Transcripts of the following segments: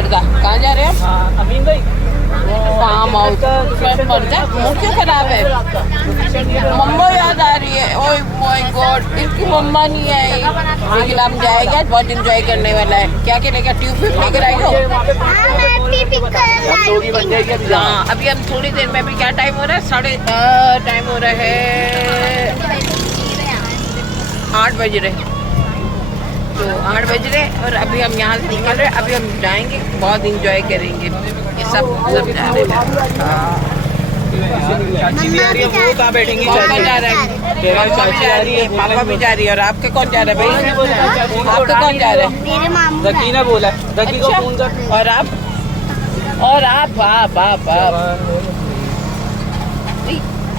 पर्दा। कहाँ जा रहे हैं हम? अमीन भाई फार्म हाउस। पर्दा मुँह क्यों खराब है? मम्मा याद आ रही है। ओह माय गॉड, इसकी मम्मा नहीं आई, लेकिन हम जाएंगे, बहुत इंजॉय करने वाला है। क्या क्या लेकर? ट्यूब भी लेकर आई हो? हाँ, अभी हम थोड़ी देर में, अभी क्या टाइम हो रहा है? टाइम हो रहा है 8 बज रहे। तो 8 बज रहे और अभी हम यहाँ से निकल रहे। अभी हम जाएंगे, बहुत इंजॉय करेंगे। ये सब जा रहे हैं। चाची भी आ रही है, वो कहाँ बैठेंगी? कौन जा रहा है? चाची आ रही है, पापा भी जा रही है। और आपके कौन जा रहा है भाई? आपका कौन जा रहा है? मेरे मामू रकी ने बोला, रकी को फोन कर। और आप? बाप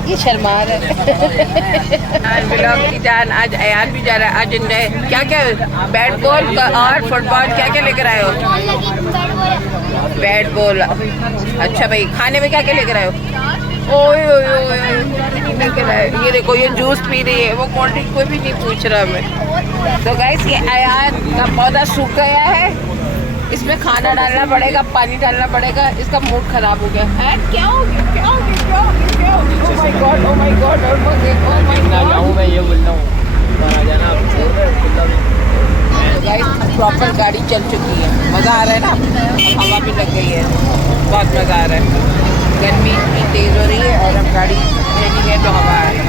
ये शर्मा रहा है। ब्लॉग की जान, आज अयान भी जा रहा है। आज क्या क्या बैट बॉल और फुटबॉल क्या क्या लेकर आए हो? Bat ball. अच्छा भाई, खाने में क्या क्या लेकर आए हो? ओए लेकर आए। ये देखो, ये जूस पी रही है, वो कोल्ड ड्रिंक कोई भी नहीं पूछ रहा हमें। तो गाइस, ये अयान का पौधा सूख गया है, इसमें खाना डालना पड़ेगा, पानी डालना पड़ेगा। इसका मूड खराब हो गया है। क्या हो गया? Oh my God, oh my God, मैं ये बोल रहा हूँ गाइस, प्रॉपर गाड़ी चल चुकी है। मज़ा आ रहा है ना? हवा भी लग गई है, बहुत मज़ा आ रहा है। गर्मी इतनी तेज़ हो रही है और अब गाड़ी चली है तो हवा आ रही है।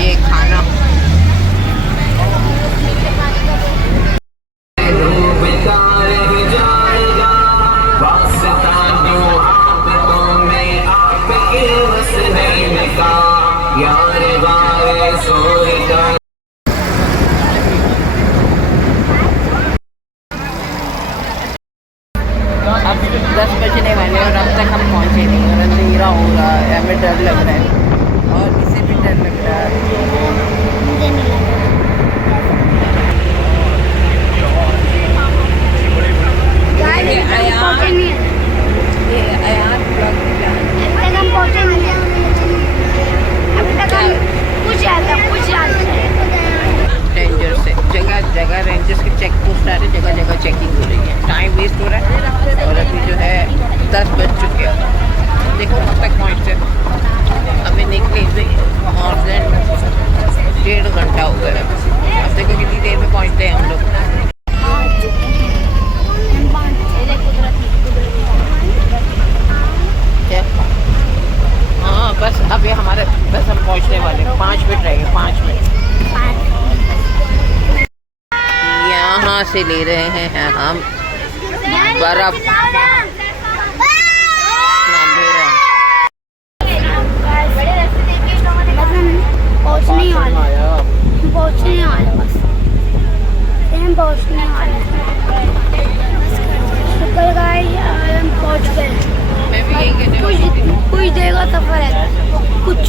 ये खाना अब 10 बजने वाले और अब तक हम पहुँचे नहीं और अंधेरा हो रहा है। हमें डर लग रहा है और इसे भी डर लग रहा है। रेंजर से जगह रेंजर्स की चेक पोस्ट आ रही है, जगह जगह चेकिंग हो रही है। टाइम वेस्ट हो रहा है और अभी जो है 10 बज चुके हैं। देखो कब तक पहुँचते, अभी निकले और देन 1.5 घंटा हो गया। अब देखो कितनी देर में पहुँचते हैं हम लोग। क्या? हाँ बस, अभी हमारे बस हम पहुँचने वाले हैं। 5 मिनट रह गए, 5 मिनट। यहाँ से ले रहे हैं हम बर्फ। पहुँचने वाले शुक्र गाइस, हम पहुँच गए। मैं भी यही कहने वाली थी। कुछ देगा सफर है, कुछ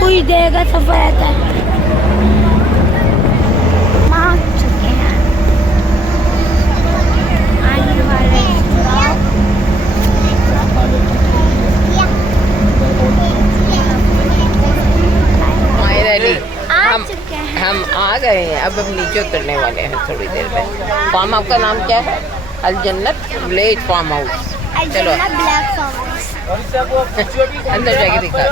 कोई देगा सफर रहता है। पहुंच चुके हैं, आने वाले हम आ गए हैं। अब हम नीचे उतरने वाले हैं थोड़ी देर में। फार्म हाउस का नाम क्या है? अल जन्नत विलेज फार्म हाउस। चलो ब्लैक फॉरेस्ट अंदर जाके दिखा।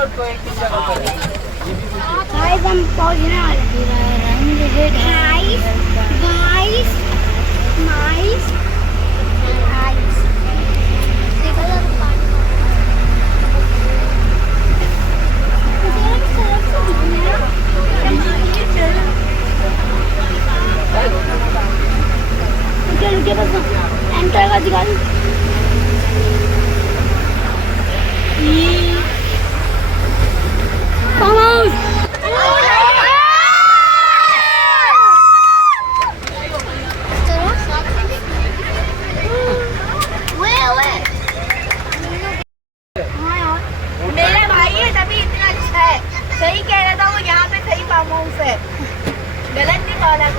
गाइस, हम पहुंचने वाले हैं। गाइस रुके बस एंटर का दिखा। मेरा भाई है तभी इतना अच्छा है। सही कह रहा था वो, यहाँ पे सही फार्म हाउस है, गलत नहीं बोला।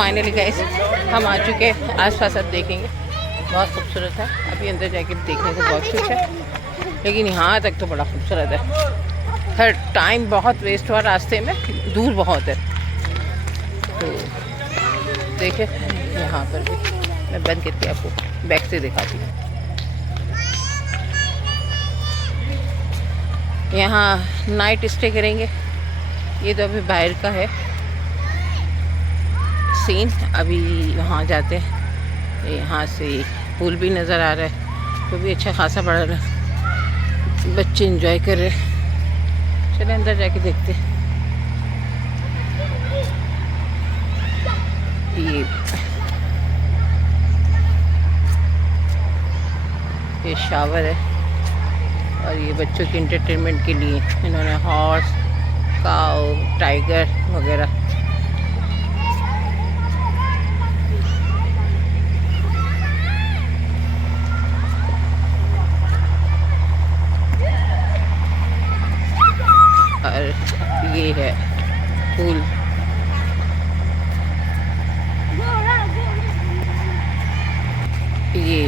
फाइनली गाइस हम आ चुके हैं। आस-पास अब देखेंगे, बहुत खूबसूरत है। अभी अंदर जाके देखने को बहुत कुछ है, लेकिन यहाँ तक तो बड़ा खूबसूरत है। हर टाइम बहुत वेस्ट हुआ रास्ते में, दूर बहुत है। तो देखे यहाँ पर भी, मैं बंद करके आपको बैक से दिखाती हूँ। यहाँ नाइट स्टे करेंगे। ये तो अभी बाहर का है सीन, अभी वहाँ जाते हैं। यहाँ से पूल भी नज़र आ रहा है, वो भी अच्छा खासा बड़ा रहा है, बच्चे एंजॉय कर रहे हैं। चले अंदर जाके देखते हैं। ये शावर है और ये बच्चों के एंटरटेनमेंट के लिए इन्होंने हॉर्स, काऊ, टाइगर वगैरह। और ये है पूल। ये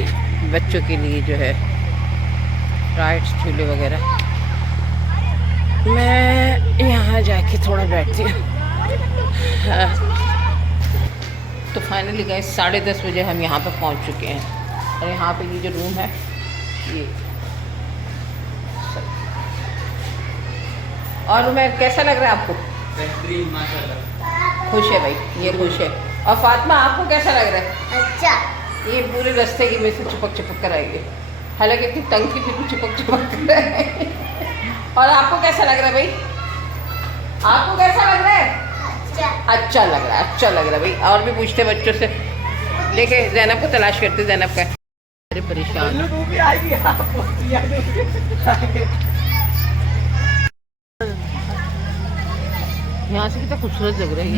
बच्चों के लिए जो है राइड्स, झूले वगैरह। मैं यहाँ जाके थोड़ा बैठती हूँ। तो फाइनली गाइस 10:30 बजे हम यहाँ पर पहुँच चुके हैं। और यहाँ पे ये जो रूम है, ये और मैं कैसा लग रहा है आपको? खुश है भाई, ये खुश है। और फातिमा आपको कैसा लग रहा है? अच्छा। ये पूरे रास्ते की में से चिपक कर आएगी, हालांकि इतनी तंग की फिर भी चिपक कर आए। और आपको कैसा लग रहा है भाई? आपको कैसा लग रहा है? अच्छा लग रहा है, अच्छा लग रहा है भाई। और भी पूछते बच्चों से। देखे ज़ैनब को तलाश करते, ज़ैनब का अरे परेशान। यहाँ से कितना खूबसूरत लग रहा है।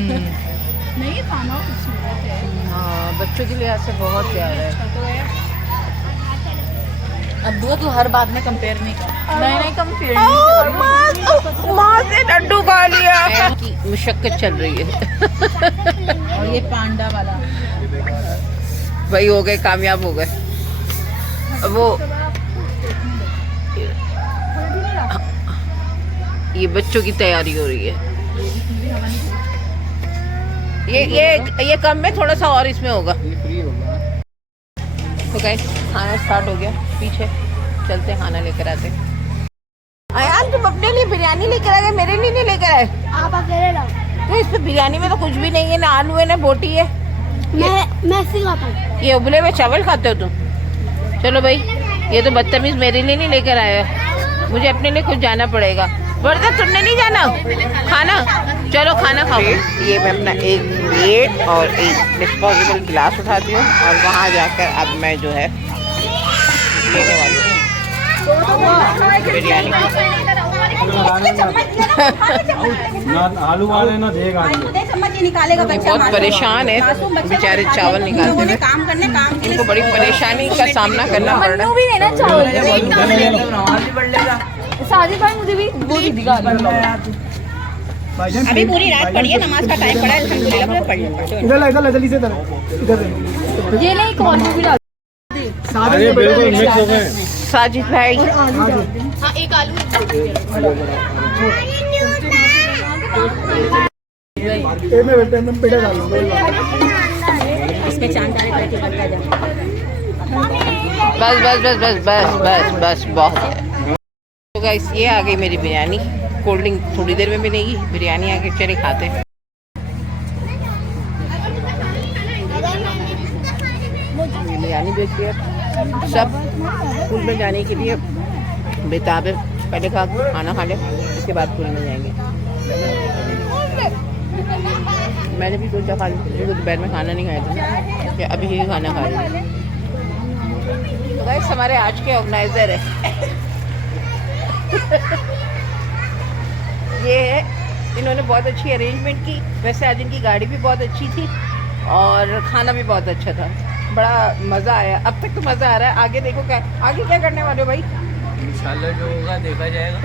नहीं खाना खूबसूरत है। हाँ, बच्चों के लिहाज से बहुत प्यारा है। अब दुआ तू हर बात में कंपेयर नहीं कर। नहीं कंपेयर माँ से लड्डू खा लिया। की मुशक्कत चल रही है। और ये पांडा वाला भाई हो गए, कामयाब हो गए। वो ये बच्चों की तैयारी हो रही है। ये कम में थोड़ा सा और इसमें होगा। तो गाइस खाना स्टार्ट हो गया, पीछे चलते खाना लेकर आते। अयान तुम अपने लिए बिरयानी लेकर आ गए, मेरे लिए नहीं लेकर आए। आप अकेले लाओ। तो इसमें बिरयानी में तो कुछ भी नहीं है, ना आलू है ना बोटी है। मैं सिखाता हूँ। ये उबले हुए चावल खाते हो तुम? चलो भाई, ये तो बदतमीज मेरे लिए नहीं लेकर आया, मुझे अपने लिए कुछ जाना पड़ेगा। वर्दा तुमने नहीं जाना खाना? चलो खाना खाओ। ये मैं अपना एक प्लेट और एक डिस्पोजेबल गिलास उठाती हूँ और वहाँ जाकर अब मैं जो है लेने वाली हूँ बिरयानी। आलू वाले ना देगा। बहुत परेशान है बेचारे, चावल निकालते हुए इनको बड़ी परेशानी का सामना करना पड़ रहा है। शादी भाई मुझे भी अभी पूरी रात पड़ी है, नमाज का टाइम पड़ा है, अल्हम्दुलिल्लाह पढ़ लें। इधर जल्दी से इधर ये नहीं कौन भी डाल। अरे बिल्कुल मिक्स हो गए। साजिद भाई हाँ एक आलू इसमें चांद बस बस बस बस बस बस बस बहुत है। तो गाइस ये आ गई मेरी बिरयानी। कोल्ड ड्रिंक थोड़ी देर में मिलेगी, बिरयानी आके चले खाते हैं। बिरयानी बेचती है, सब पुल में जाने के लिए बेताब है। पहले खाना खा ले, उसके बाद पुल में जाएंगे। मैंने भी सोचा खा ली, दोपहर में खाना नहीं खाया था, अभी ही खाना खा रही हूँ। तो गाइस हमारे आज के ऑर्गेनाइजर है ये है, इन्होंने बहुत अच्छी अरेंजमेंट की। वैसे आज इनकी गाड़ी भी बहुत अच्छी थी और खाना भी बहुत अच्छा था, बड़ा मज़ा आया। अब तक तो मज़ा आ रहा है, आगे देखो क्या आगे क्या करने वाले हो भाई? इंशाल्लाह जो होगा देखा जाएगा।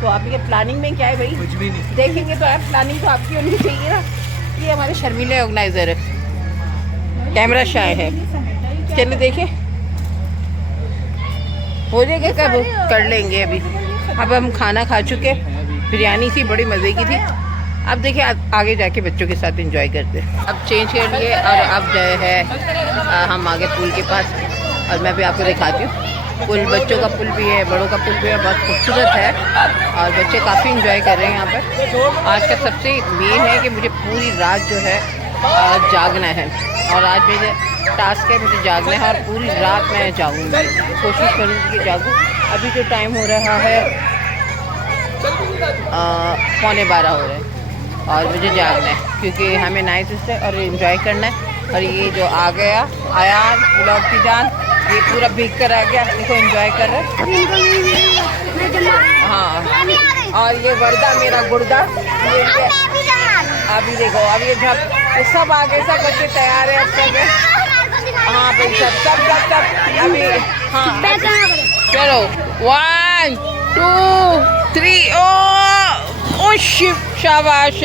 तो आपकी प्लानिंग में क्या है भाई? कुछ भी नहीं। देखेंगे तो यार, प्लानिंग तो आपकी होनी चाहिए ना। ये हमारे शर्मीले ऑर्गेनाइजर है, कैमरा शाय है। चलिए देखिए हो जाएगा, कब कर लेंगे। अभी अब हम खाना खा चुके, बिरयानी थी बड़ी मज़े की थी। अब देखिए आगे जाके बच्चों के साथ एंजॉय करते हैं। अब चेंज कर लिए और अब जो है हम आगे पुल के पास, और मैं भी आपको दिखाती हूँ। पुल बच्चों का पुल भी है, बड़ों का पुल भी है, बहुत खूबसूरत है और बच्चे काफ़ी एंजॉय कर रहे हैं यहाँ पर। आज का सबसे मेन है कि मुझे पूरी रात जो है जागना है, और आज मेरे टास्क है मुझे जागना है और पूरी रात मैं जागूँगी, कोशिश करूँगी कि जागूँ। अभी जो टाइम हो रहा है 11:15 हो रहे हैं और मुझे जागना है क्योंकि हमें नाइट से और एंजॉय करना है। और ये जो आ गया आयान ब्लॉग की जान, ये पूरा भीग कर आ गया, इसको एंजॉय कर रहे हैं। हाँ, और ये वर्दा मेरा गुर्दा, ये अभी देखो, अब ये सब आगे सब बच्चे तैयार है, अब सब है। हाँ भाई सब सब सब सब अभी। हाँ चलो 1 2 3 ओ शिव शाबाश।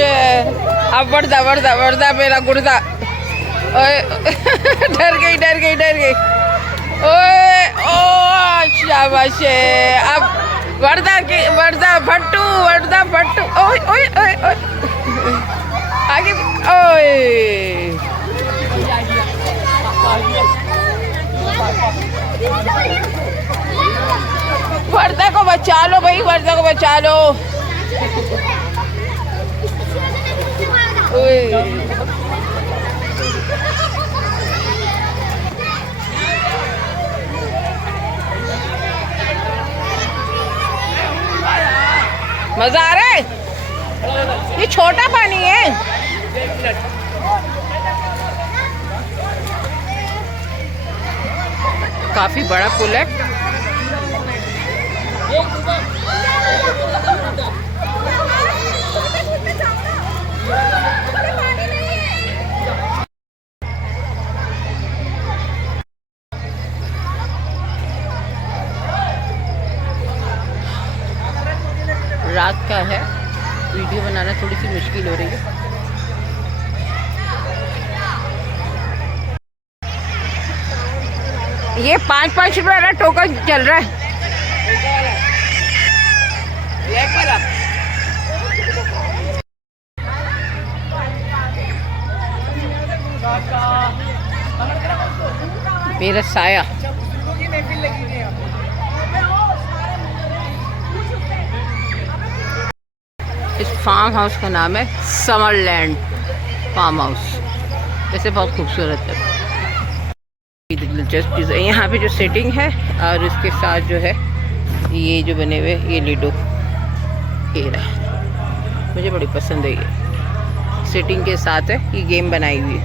अब वर्दा वर्दा वर्दा मेरा गुर्दा, डर गई डर गई डर गई। ओए ओ शाबाश। अब वर्दा की वर्दा भट्टू ओए ओए ओए ओए आगे ओए। वर्दा को बचा लो भाई, वर्दा को बचा लो। ओए मजा आ रहा है। ये छोटा पानी है। काफी बड़ा पुल है। रात का है, वीडियो बनाना थोड़ी सी मुश्किल हो रही है। ये 5-5 रुपये वाला टोकन चल रहा है। मेरा साया। इस फार्म हाउस का नाम है समरलैंड फार्म हाउस। वैसे बहुत खूबसूरत है, दिलचस्प चीज़ है। यहाँ पे जो सेटिंग है और इसके साथ जो है ये जो बने हुए ये लूडो खेल है, मुझे बड़ी पसंद है। ये सेटिंग के साथ है, ये गेम बनाई हुई है,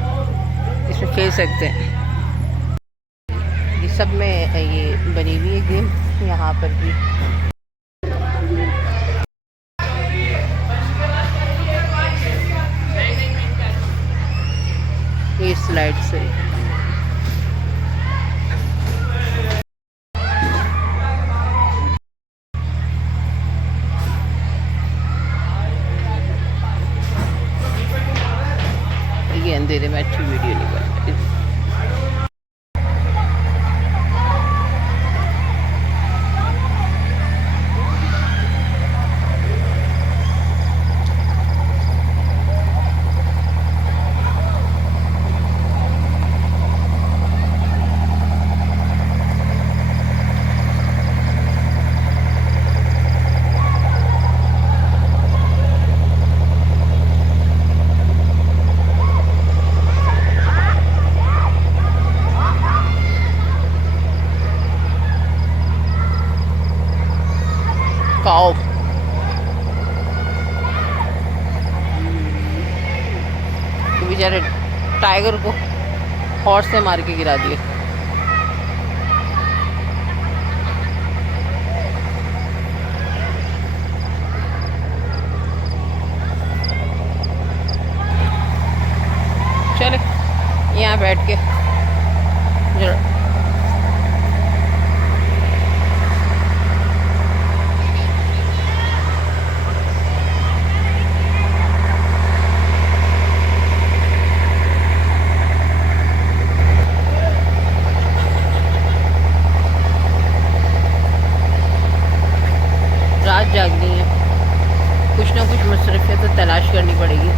इसमें खेल सकते हैं। ये सब में ये बनी हुई है गेम, यहाँ पर भी। ये स्लाइड से ये अंधेरे में अच्छी वीडियो नहीं बन रही। काओ तो बेचारे टाइगर को हॉर्स से मार के गिरा दिए। चले यहाँ बैठ के रात जागनी है, कुछ ना कुछ मसरफियत तो तलाश करनी पड़ेगी।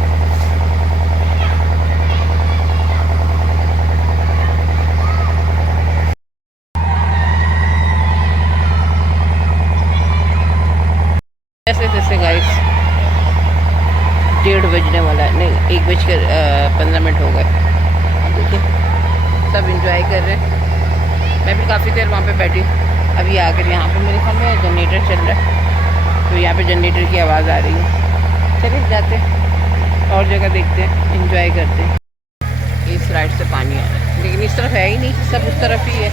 जैसे जैसे गाइस 1:30 बजने वाला है, नहीं 1:15 हो गए। देखिए सब इंजॉय कर रहे हैं। मैं भी काफ़ी देर वहाँ पे बैठी, अभी आकर यहाँ पे मेरे ख्याल में जनरेटर चल रहा है, तो यहाँ पे जनरेटर की आवाज़ आ रही है। चलिए जाते हैं और जगह देखते हैं, इंजॉय करते हैं। इस राइड से पानी आ रहा है लेकिन इस तरफ है ही नहीं, सब उस तरफ ही है।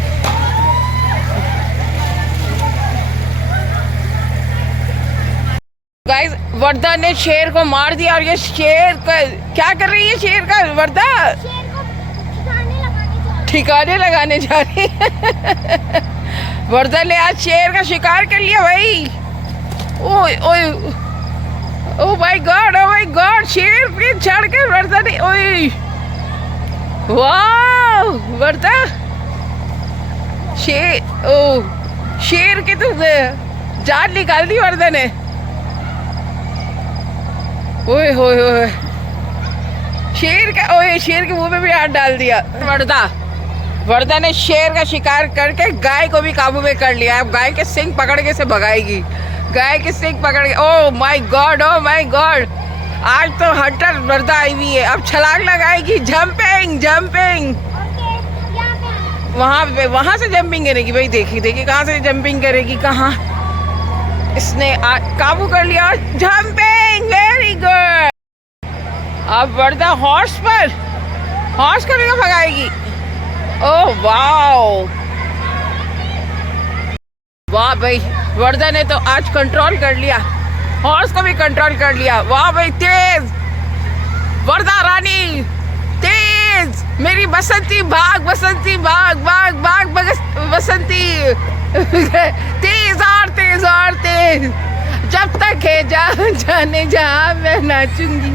गाइस वर्दा ने शेर को मार दिया और ये शेर का क्या कर रही है? शेर का वर्दा ठिकाने लगाने जा रही है। वर्दा ने आज शेर का शिकार कर लिया भाई। ओए ओए ओ माय गॉड, शेर पे चढ़ कर वर्दा ने, ओए वाह वर्दा, शेर की तो जान निकाल दी वर्दा ने। ओए होए शेर के मुंह में भी हाथ डाल दिया। वर्दा ने शेर का शिकार करके गाय को भी काबू में कर लिया। अब गाय के सिंग पकड़ के से भगाएगी, गाय के सिंग पकड़ के। ओ माय गॉड, आज तो हंटर वर्दा आई हुई है। अब छलांग लगाएगी, जंपिंग वहां से जंपिंग करेगी भाई। देखिए कहाँ से जंपिंग करेगी, कहाँ इसने काबू कर लिया। Jumping, very good. अब वर्दा हॉर्स को भी भगाएगी। ओह वाह भाई, वर्दा ने तो आज कंट्रोल कर लिया, हॉर्स को भी कंट्रोल कर लिया। वाह भाई, तेज वर्दा रानी, तेज मेरी बसंती, भाग बसंती, भाग बसंती। तेज और तेज, जब तक है जाने जहाँ मैं नाचूंगी।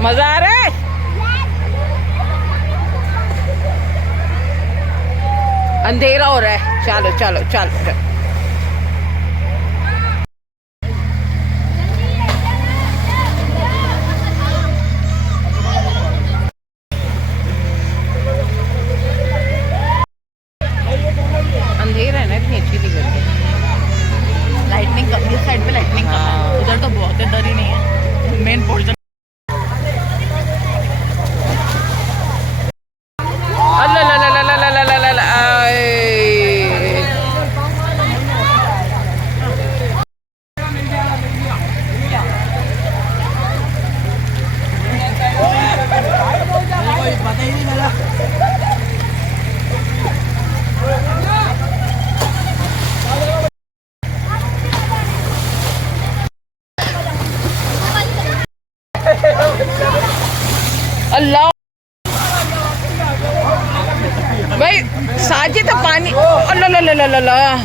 मजा आ रहा है? अंधेरा हो रहा है, चलो। अंधेरा है ना, इतनी अच्छी नहीं करती। लाइटनिंग कम, इस साइड पे लाइटनिंग कम है, उधर तो बहुत है, डर ही नहीं है। मेन पोर्शन अल्लाह भाई, साजिद तो पानी। अल्लाह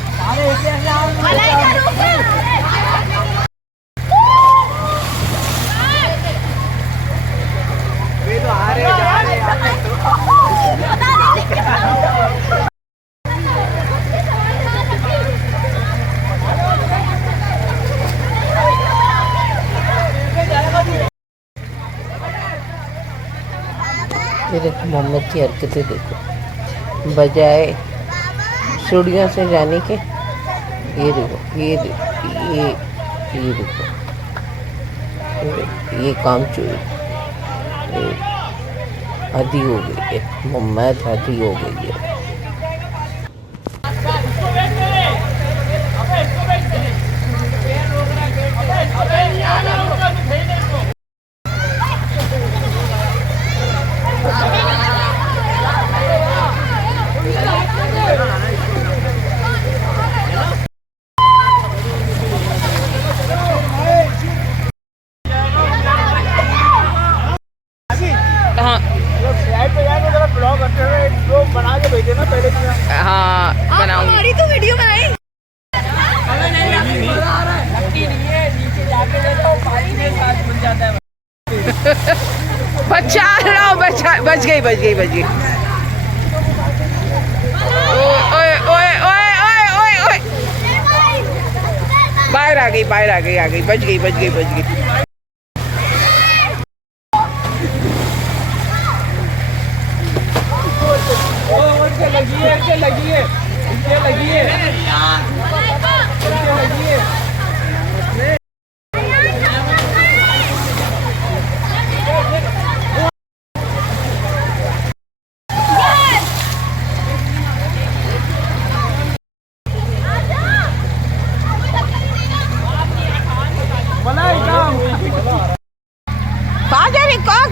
देखो मोहम्मद की हरकतें देखो, बजाय सीढ़ियों से जाने के ये देखो ये काम चोरी, आदि हो गई है मोहम्मद, आदि हो गई है। हाँ बनाऊंगी। हमारी तो वीडियो बनाई। बच गई। आ गई, बाहर आ गई, बच गई। कहाँ जा रही? कहाँ?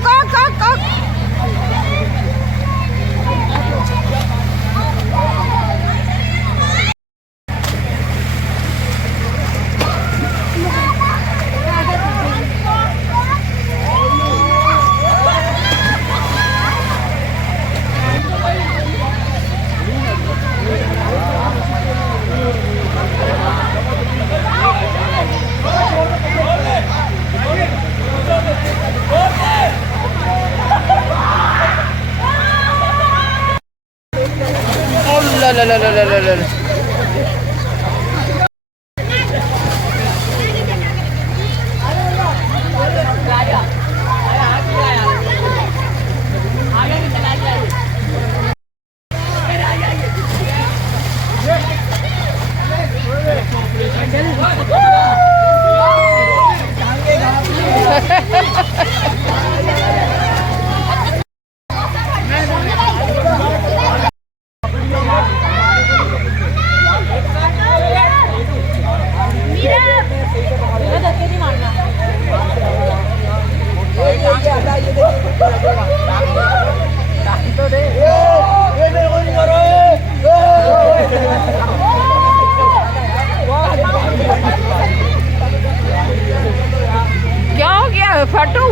ला। क्या हो गया फटू?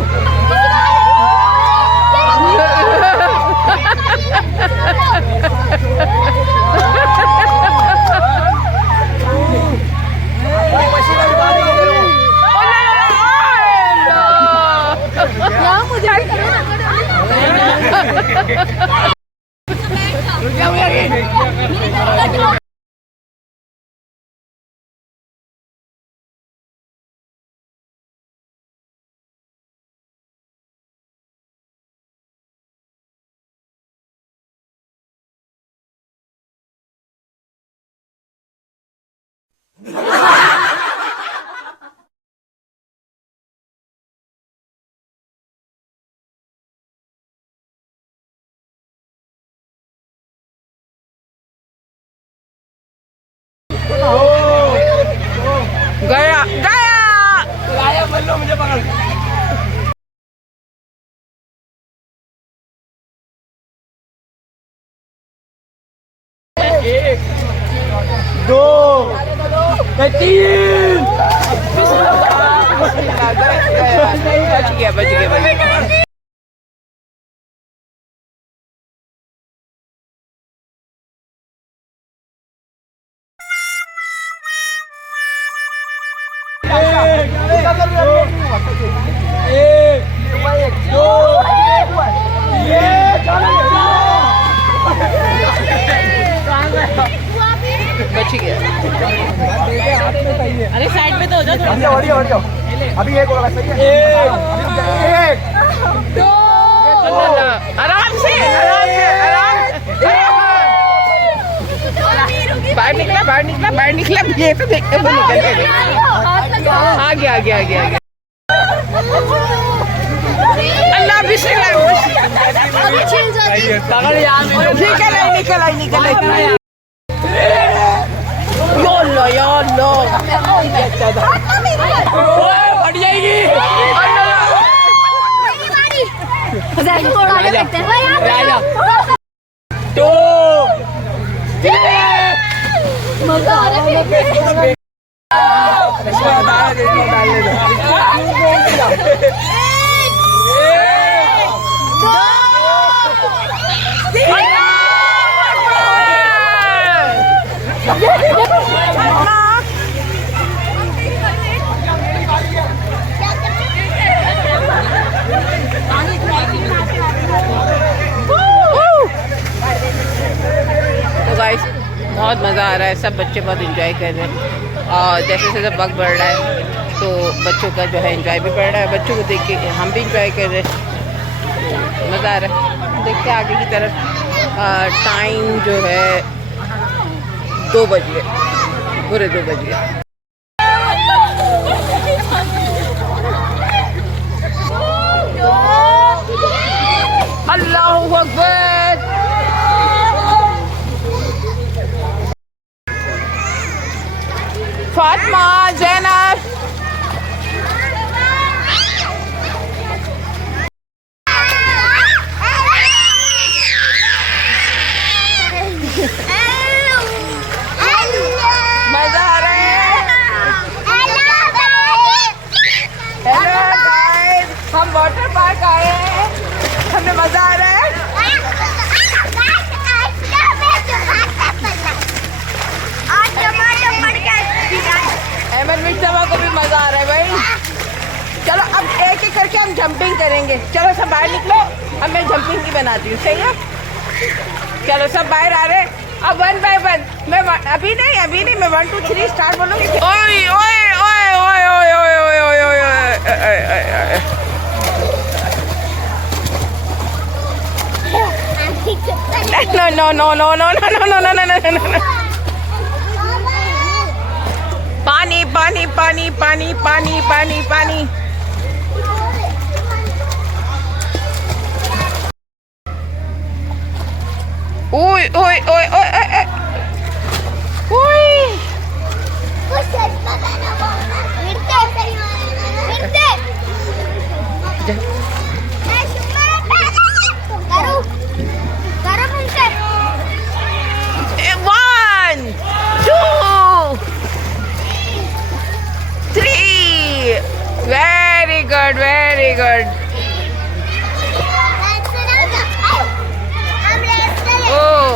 गया बोलो मुझे पकड़। एक, दो, तीन। बच गया। बच गया। अरे साइड पे तो हो जाओ। अभी एक होगा। एक, दो। आराम से। बाहर निकला। ये तो देखते वो निकल गया। आ गया। अल्लाह निकल आई। या लो हट जाएगी। तो गाइस बहुत मज़ा आ रहा है, सब बच्चे बहुत एंजॉय कर रहे हैं। और जैसे जैसे वक्त बढ़ रहा है तो बच्चों का जो है एंजॉय भी बढ़ रहा है, बच्चों को देख के हम भी इंजॉय कर रहे हैं, मज़ा आ रहा है। देखते हैं आगे की तरफ। टाइम जो है 2 बज गए, पूरे 2 बज गए। अल्लाहू अकबर। फातिमा, ज़ैनब, मजा आ रहा है। हेलो गाइस, हम वाटर पार्क आए हैं, हमें मजा आ रहा है। अहमद मुश्तबा को भी मजा आ रहा है भाई। चलो अब एक एक करके हम जंपिंग करेंगे। चलो सब बाहर निकलो, अब मैं जंपिंग की बनाती हूँ, सही है? चलो सब बाहर आ रहे हैं। अब 1 बाय 1 मैं अभी नहीं मैं 1 2 3 स्टार्ट बोलूँगी। ओए ओए ओए ओए ओए ओए ओए ओए ओए। No, no, no, no, no, no, no, no, no, no, no, no, no. पानी पानी पानी पानी पानी पानी पानी। ओए ओए ओए ओए ओए। Very good, very good. Oh,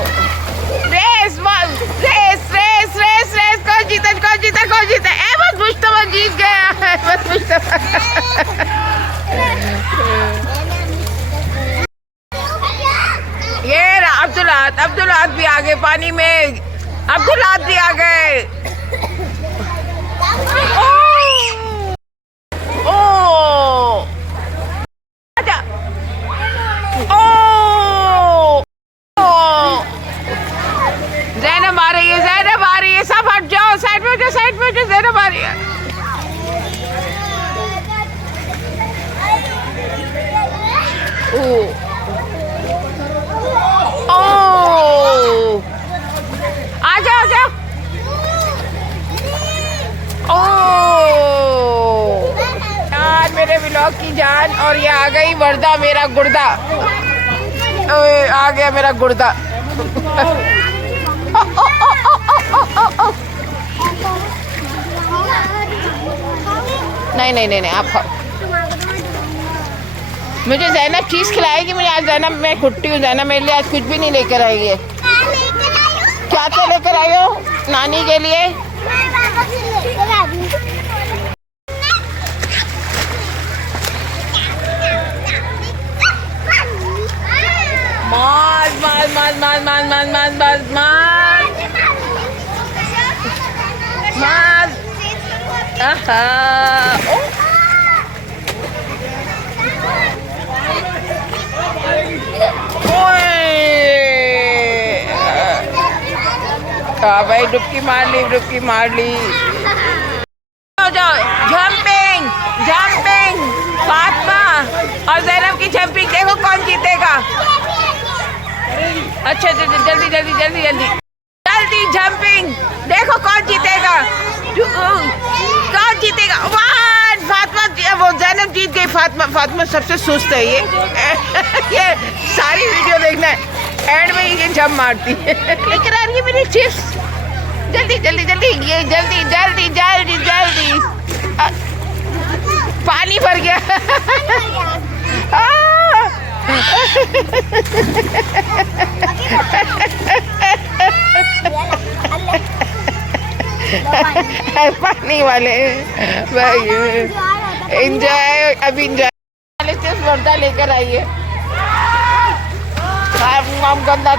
race, race, race, race, race. कौन जीता? कौन जीता? कौन जीता? अहमद मुश्तबा जीत गया। अहमद मुश्तबा। ये रहा अब्दुल्लाह भी आ गए पानी में। अब्दुल्लाह भी आ गए। ज़ैनब आ रही है, सब हट जाओ, साइड में जाओ, ज़ैनब आ रही है। आ जाओ। यार मेरे व्लॉग की जान, और ये आ गई वर्दा मेरा गुर्दा। आ गया मेरा गुर्दा। नहीं आप खाओ। मुझे ज़ैनब चीज़ खिलाएगी। मुझे आज ज़ैनब, मैं खुट्टी हूँ, ज़ैनब मेरे लिए आज कुछ भी नहीं लेकर आई है। क्या लेकर आई हो नानी के लिए? माज। भाई डुबकी मार ली। जाओ जंपिंग फातिमा और ज़ैनब की जंपिंग। देखो कौन जीतेगा। अच्छा जल्दी जंपिंग। देखो कौन जीतेगा। फातिमा, वो ज़ैनब जीत गई। फातिमा सबसे सुस्त है ये सारी वीडियो देखना है, एंड में ये जंप मारती है। लेकर आ रही है मेरी चिप्स। जल्दी ये जल्दी। पानी भर गया। पानी वाले एंजॉय। अभी एंजॉय वर्दा लेकर आइए। गंदा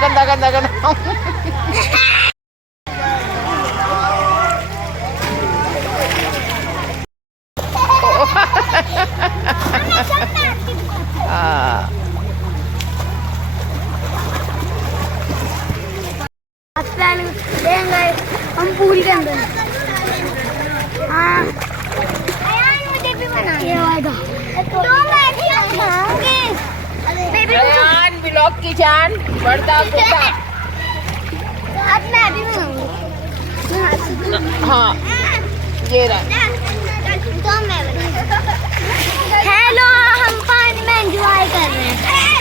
देंगे हम पूल के अंदर। हाँ मुझे भी बना ये वाला तो मैं भी खाऊंगी। अयान ब्लॉग की जान बढ़ता कुत्ता। अब मैं भी बनाऊंगी। हाँ ये रहा। तो मैं हेलो हम पानी में एंजॉय कर रहे हैं।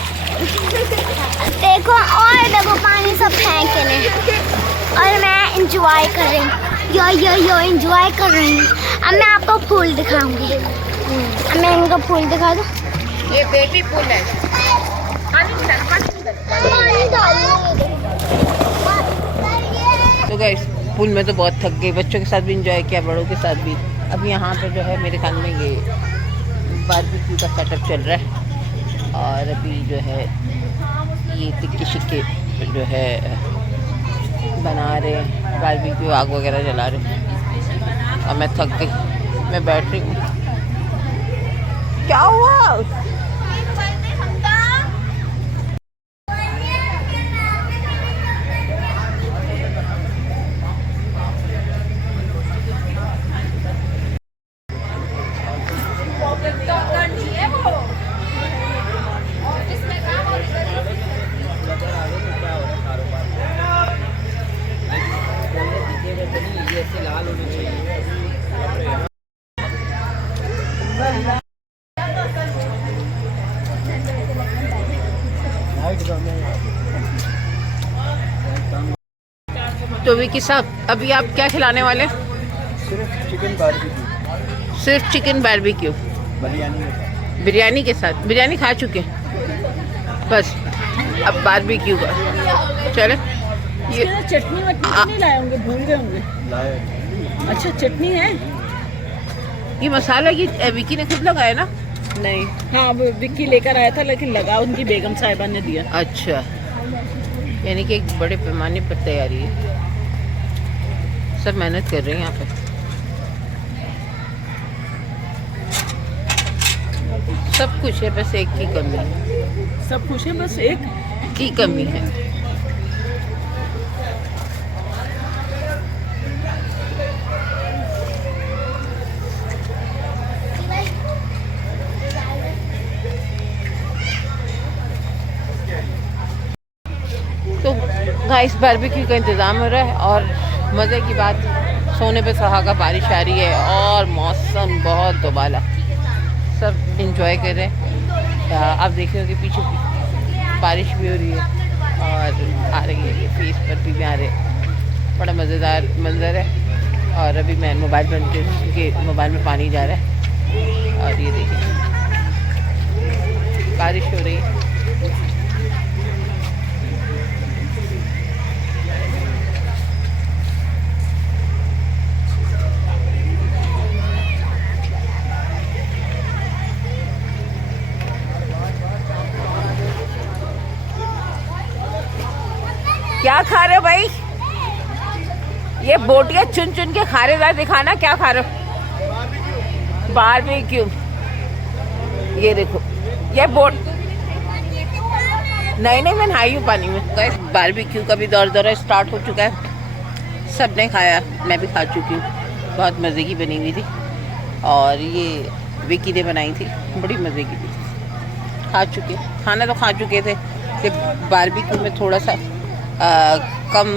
देखो और देखो पानी सब फेंक के ने और मैं एंजॉय कर रही हूँ। यो एंजॉय कर रही हूँ। अब मैं आपको फूल दिखाऊंगी। अब मैं इनको फूल दिखा दूँ। ये बेबी पूल है। तो गाइस पूल में तो बहुत थक गए, बच्चों के साथ भी इंजॉय किया, बड़ों के साथ भी। अब यहाँ पे जो है मेरे ख्याल में ये बारबेक्यू का सेटअप चल रहा है और अभी जो है ये टिक्के शिक्के जो है बना रहे हैं, बारबेक्यू आग वगैरह जला रहे हैं। और मैं थक गई, मैं बैठ रही हूँ। क्या हुआ? तो विकी साहब अभी आप क्या खिलाने वाले? सिर्फ चिकन बारबेक्यू, सिर्फ चिकन बारबेक्यू बिरयानी। बिरयानी के साथ? बिरयानी खा चुके हैं, बस अब बारबेक्यू का चले। ये चटनी वटनी नहीं लाए होंगे, भूल गए होंगे। लाए अच्छा चटनी है। ये मसाला ये विकी ने खुद लगाया ना? नहीं, हाँ वो विक्की लेकर आया था लेकिन लगा उनकी बेगम साहिबा ने दिया। अच्छा, यानी कि एक बड़े पैमाने पर तैयारी है, सब मेहनत कर रहे हैं यहाँ पे। सब कुछ है, बस एक की कमी है। सब कुछ है, बस एक की कमी है। तो गाइस बारबेक्यू का इंतज़ाम हो रहा है और मज़े की बात, सोने पे सुहागा, बारिश आ रही है और मौसम बहुत दुबाला, सब इंजॉय कर रहे हैं। आप देख रहे हो कि पीछे बारिश भी हो रही है और आ रही है, ये फेस पर भी आ रहे हैं। बड़ा मज़ेदार मंजर है। और अभी मैं मोबाइल बंद कर क्योंकि मोबाइल में पानी जा रहा है। और ये देखिए बारिश हो रही है। क्या खा रहे हो भाई? ये बोटियां चुन चुन के खा रहे हो, दिखाना क्या खा रहे हो? बारबेक्यू। ये देखो ये बोट, नहीं मैं नहाई हूँ पानी में। गाइस बारबेक्यू का भी दौरा स्टार्ट हो चुका है, सबने खाया, मैं भी खा चुकी हूँ। बहुत मज़े की बनी हुई थी और ये विकी ने बनाई थी, बड़ी मज़े की थी। खा चुके, खाना तो खा चुके थे, सिर्फ बारबेक्यू में थोड़ा सा कम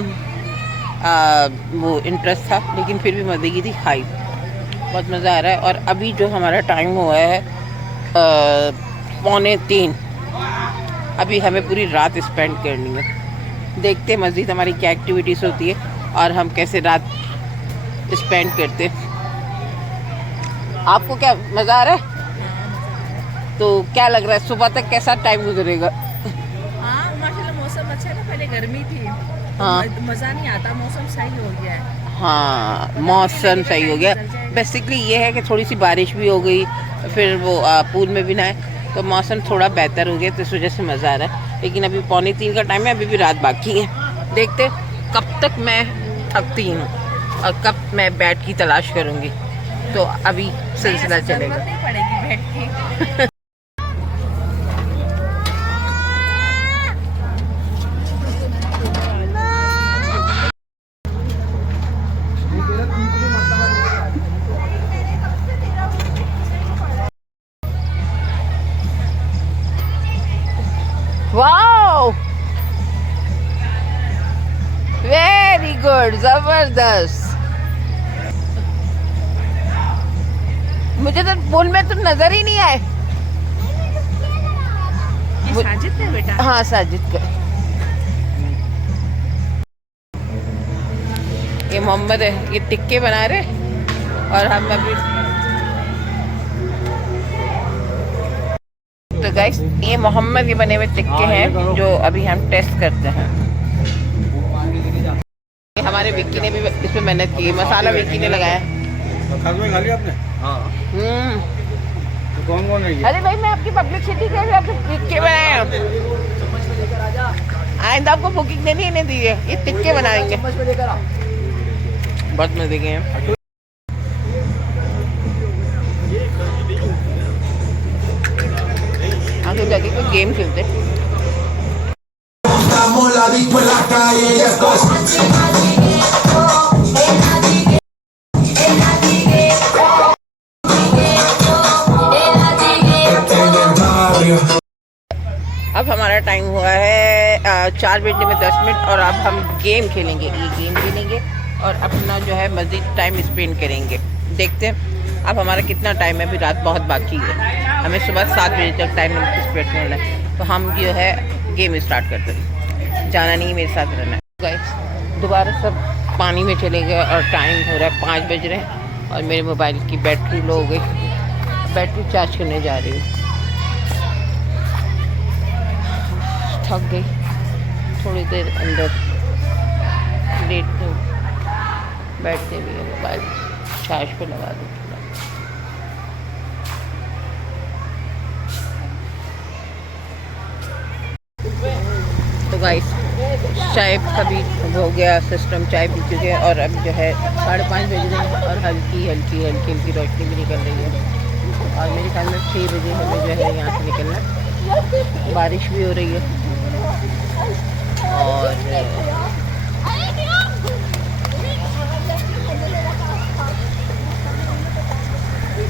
वो इंटरेस्ट था, लेकिन फिर भी मज़े की थी, खाई, बहुत मज़ा आ रहा है। और अभी जो हमारा टाइम हुआ है 2:45, अभी हमें पूरी रात स्पेंड करनी है। देखते हैं मज़ीद हमारी क्या एक्टिविटीज़ होती है और हम कैसे रात स्पेंड करते हैं। आपको क्या मज़ा आ रहा है? तो क्या लग रहा है सुबह तक कैसा टाइम गुजरेगा? हाँ माशाल्लाह मौसम अच्छा है ना, पहले गर्मी थी। हाँ मज़ा नहीं आता, मौसम सही हो गया है। हाँ मौसम सही हो गया। बेसिकली ये है कि थोड़ी सी बारिश भी हो गई, फिर वो पूल में भी नहाए तो मौसम थोड़ा बेहतर हो गया, तो इस वजह से मज़ा आ रहा है। लेकिन अभी 2:45 का टाइम है, अभी भी रात बाकी है। देखते कब तक मैं थकती हूँ और कब मैं बेड की तलाश करूँगी, तो अभी सिलसिला चलेगा। नहीं पड़ेगी बैठ के। गुड, जबरदस्त। मुझे तो पुल में तुम नजर ही नहीं आए। ये साजिद है बेटा। हाँ साजिद का। ये मोहम्मद है, ये टिक्के बना रहे और हम अभी तो गाइस ये मोहम्मद के बने हुए टिक्के हैं जो अभी हम टेस्ट करते हैं। हमारे विक्की ने भी इसमें मेहनत की, मसाला विक्की ने लगाया। खा लिया आपने? हाँ। तो कौन कौन है ये? अरे भाई मैं आपकी पब्लिसिटी कर रही हूँ, आपके टिक्के बनाए हैं। आइंदा आपको बुकिंग देनी ही नहीं दी है, ये टिक्के बनाएंगे, बहुत मजे के हैं। आगे जाके कोई गेम खेलते हैं। अब हमारा टाइम हुआ है 4 बजने में 10 मिनट और अब हम गेम खेलेंगे, ये गेम खेलेंगे और अपना जो है मज़ीद टाइम स्पेंड करेंगे। देखते हैं अब हमारा कितना टाइम है, अभी रात बहुत बाकी है, हमें सुबह 7 बजे तक टाइम स्पेंड करना है। तो हम जो है गेम स्टार्ट करते हैं, जाना नहीं मेरे साथ रहना है। गाइस दोबारा सब पानी में चले गए और टाइम हो रहा है 5 बज रहे हैं और मेरे मोबाइल की बैटरी लो हो गई, बैटरी चार्ज करने जा रही हूँ। थक गई, थोड़ी देर अंदर लेटते बैठते भी है, मोबाइल चार्ज पे लगा दूँ। तो गाइस चाय का भी हो गया सिस्टम, चाय पी चुके हैं और अब जो है 5:30 बज रहे हैं और हल्की हल्की हल्की हल्की रोशनी भी निकल रही है और मेरे ख्याल में 6 बजे हमें जो है यहाँ से निकलना है। बारिश भी हो रही है और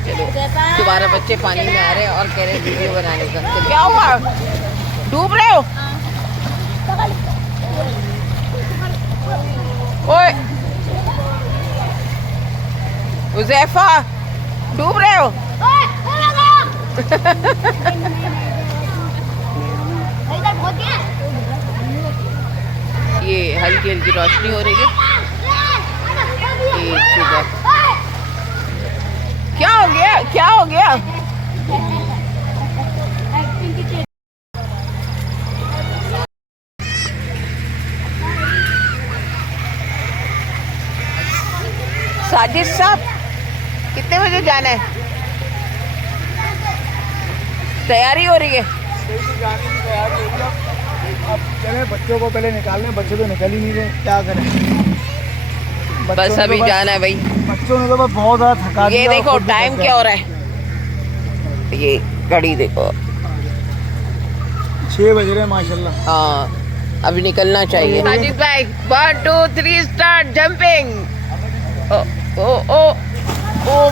चलो दोबारा बच्चे पानी में आ रहे हैं और कह रहे हैं वीडियो बनाने का। तो क्या हुआ, डूब रहे हो? ओए उज़ैफा डूब रहे हो? ये हल्की हल्की रोशनी हो रही है। क्या हो गया, क्या हो गया? साजिद साहब कितने बजे जाना है? तैयारी हो रही है? अब चले बच्चों को पहले निकालने, बच्चे तो निकल ही नहीं रहे, क्या करें? बस अभी जाना है भाई। बच्चों ने तो बस बहुत ज़्यादा थका दिया। ये देखो टाइम क्या हो रहा है, ये घड़ी देखो 6 बज रहे हैं माशाल्लाह। हाँ अभी निकलना चाहिए। साजिद भाई 1 2 3 स्टार्ट जंपिंग। ओ ओ ओ ओ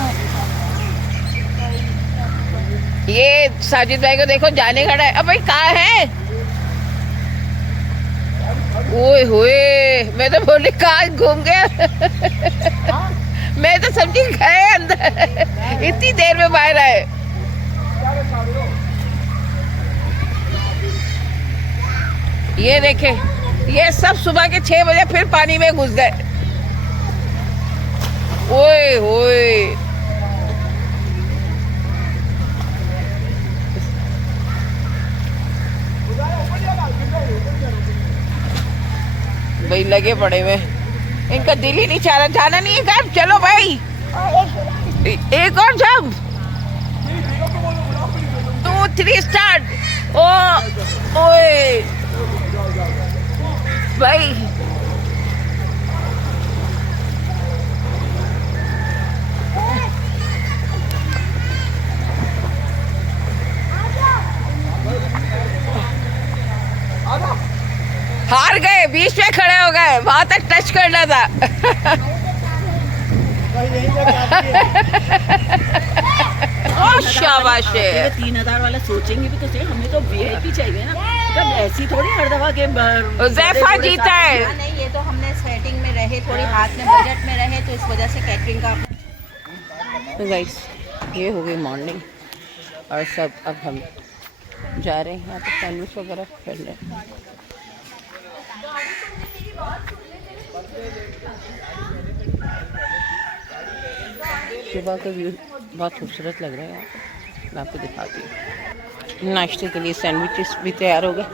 ये साजिद भाई को देखो जाने खड़ा है। अब भाई कहाँ है? ओए होए मैं तो बोली कहाँ घूम गया। मैं तो समझी गए अंदर, इतनी देर में बाहर आए। ये देखे ये सब सुबह के 6 बजे फिर पानी में घुस गए। ओए होए भाई लगे पड़े हुए, इनका दिल ही नहीं चाह रहा, जाना नहीं है। क्या चलो भाई एक और जंप 2 3 स्टार्ट। ओ ओए भाई हार गए, बीच में खड़े हो गए, वहां तक टच करना था। ओ शाबाश है। 3000 वाला सोचेंगे भी तो सही, हमें तो वीआईपी चाहिए ना, तब ऐसी थोड़ी हर दफा के ज़ैफा जीता है। नहीं ये तो हमने सेटिंग में रहे अपने बजट में रहे, तो इस वजह से कैटरिंग का। तो गाइस ये हो गई मॉर्निंग और सब अब हम जा रहे हैं यहाँ पे सैंडविच वगैरह करने। सुबह का व्यू बहुत खूबसूरत लग रहा है यहाँ पे, मैं आपको दिखाती हूँ। नाश्ते के लिए सैंडविचेस भी तैयार हो गए।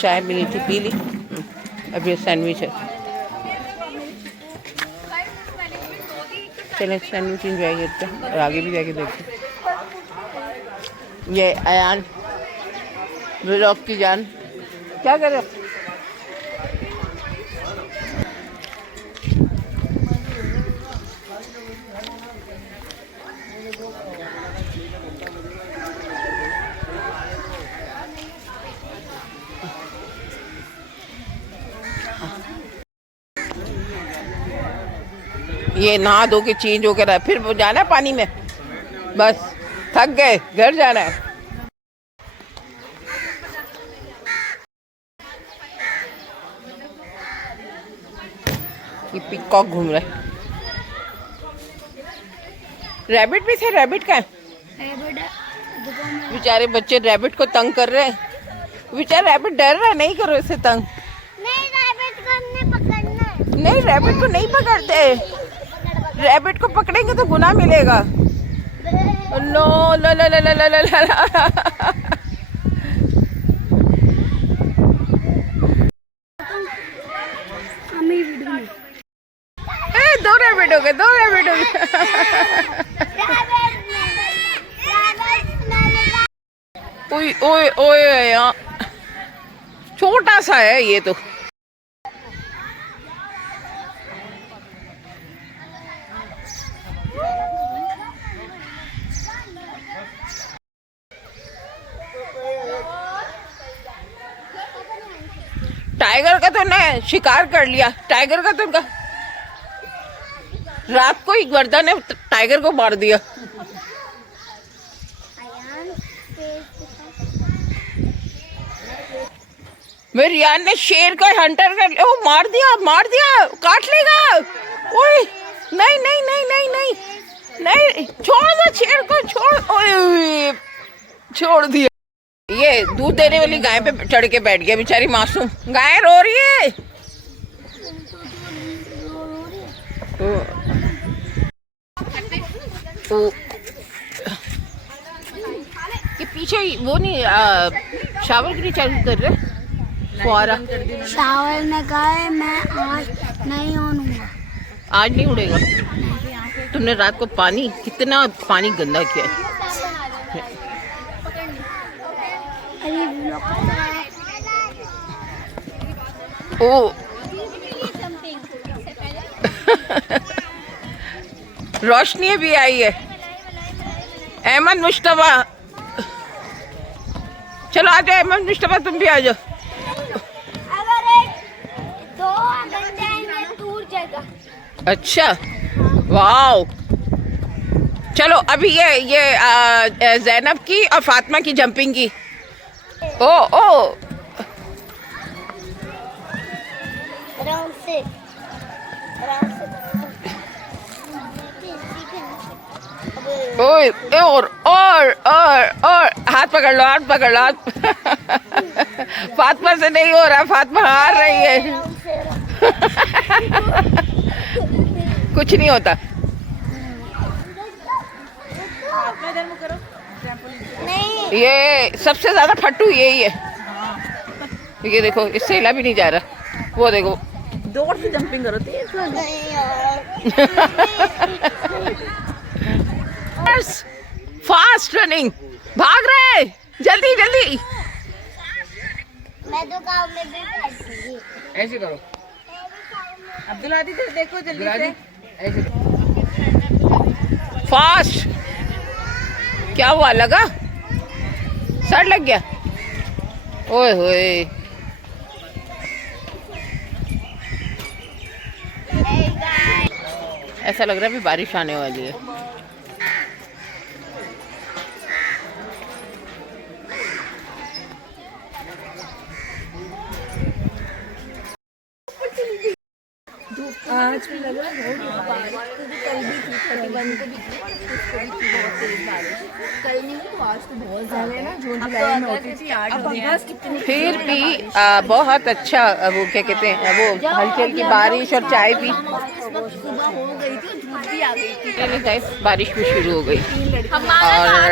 चाय मिली थी, पी ली। अब ये सैंडविच है। चलें सैंडविच इंजॉय करते हैं और आगे भी जाके देखते हैं। ये अयान व्लॉग की जान क्या कर रहे हो? ये नहा धो के चेंज होकर है, फिर वो जाना है पानी में। बस थक गए, घर जाना है। ये पिकॉक घूम रहा है। रैबिट भी थे, रैबिट का बेचारे बच्चे रैबिट को तंग कर रहे हैं। बेचारा रैबिट डर रहा है, नहीं करो इसे तंग। नहीं, रैबिट को हमने पकड़ना है। नहीं, रैबिट को नहीं पकड़ते। रैबिट को पकड़ेंगे तो गुनाह मिलेगा। नो ला ला ला ला ला ला ला। दो रैबिट हो गए, दो रैबिट हो गए। ओए ओए ओए यार, छोटा सा है ये तो। टाइगर का तो ना शिकार कर लिया। टाइगर का तो रात को ही वर्दा ने टाइगर को मार दिया। मेरे रियान ने शेर का हंटर कर लिया। ओ मार दिया, काट लेगा। ओए नहीं नहीं नहीं नहीं नहीं नहीं, छोड़ दो शेर को, छोड़। ओए छोड़ दिया। ये दूध देने वाली गाय पे चढ़ के बैठ गया, बेचारी मासूम गाय रो रही है। तो ये पीछे वो नहीं शावर के लिए चालू कर रहे फुहारा। शावर ने कहा है मैं आज नहीं उड़ूंगा। आज नहीं उड़ेगा। तुमने रात को पानी, कितना पानी गंदा किया है। ओ रोशनी भी आई है। अहमद मुश्तबा, चलो आ जाओ अहमद मुश्तबा, तुम भी आ जाओ। अगर दो बन जाएंगे दूर जगह। अच्छा वाओ। चलो अभी ये ज़ैनब की और फातिमा की जंपिंग की। ओ आराम से ओए और हाथ पकड़ लो, हाथ पकड़ लो। फातिमा से नहीं हो रहा, फातिमा हार रही है। कुछ नहीं होता। नहीं, ये सबसे ज्यादा फट्टू यही है। ये देखो, इससे हिला भी नहीं जा रहा। वो देखो, दौड़ से जंपिंग करो तेज। नहीं यार। फास्ट रनिंग, भाग रहे, जल्दी जल्दी। मैं तो गाँव में भी बैठूंगी। ऐसे करो अब्दुल आदित्य, देखो जल्दी से। ऐसे फास्ट। क्या हुआ, लगा सर लग गया? ओए होए, ऐसा लग रहा है भी बारिश आने वाली है। आज भी लग रहा है होगी बारिश, क्योंकि कल भी थी 31 को भी थी, उसको भी थी बहुत तेज बारिश। कल नहीं तो आज तो बहुत ज़्यादा है ना, जून जुलाई में होती थी 8 होती है। फिर भी बहुत अच्छा वो क्या कहते हैं वो हल्की हल्की बारिश और चाय भी। सुबह हो गई थी, धूप भी आ गई थी। गाइस बारिश भी शुरू हो गई हमारा और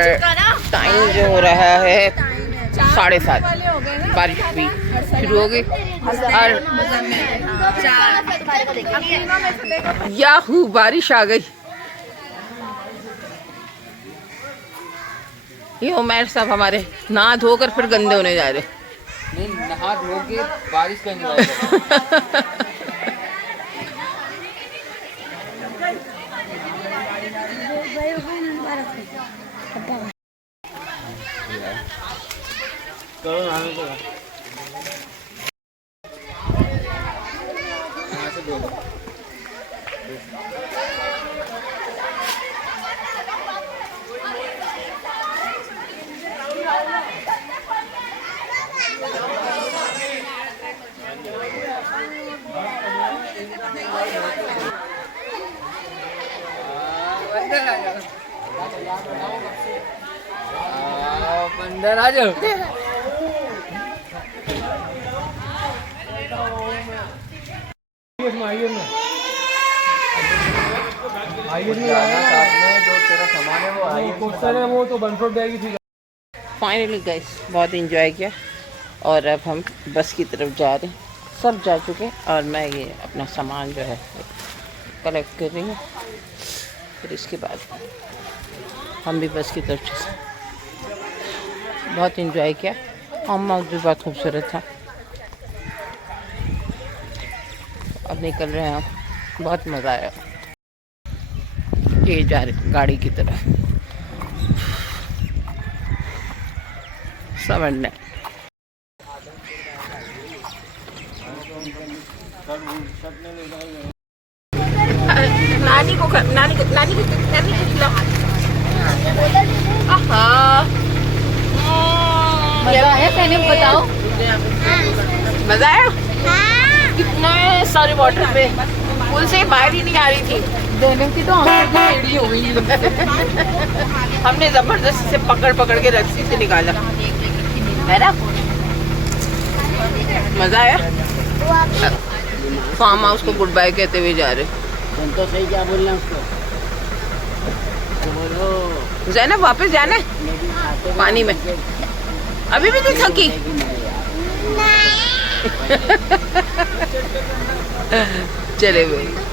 टाइम जो हो रहा है 7:30, बारिश भी शुरू हो गई और याहू बारिश आ गई। ये उमर साहब हमारे नहा धोकर फिर गंदे होने जा रहे। नहीं, नहा धो के बारिश का एंजॉय अंदर आ जाओ। फाइनली गाइस बहुत इंजॉय किया और अब हम बस की तरफ जा रहे हैं। सब जा चुके हैं और मैं ये अपना सामान जो है कलेक्ट कर रही हूँ। फिर इसके बाद हम भी बस की तरफ चले। बहुत इंजॉय किया, अम्मा भी बहुत खूबसूरत था। अब निकल रहे हैं हम, बहुत मज़ा आया। ये जा रहे गाड़ी की तरफ समझने। नानी को खिलाओ। मजा आया कहने में, बताओ। मजा आया कितना सारे वाटर पे, पुल से बाहर ही नहीं आ रही थी। दोनों की तो आंखें टेढ़ी हो गई। हमने जबरदस्ती से पकड़ के रस्सी से निकाला है ना। मजा आया। फार्म हाउस को गुड बाय कहते हुए जा रहे। तो सही क्या बोलना उसको? जैनब वापस जाना है पानी में। अभी भी नहीं थकी? चले भाई।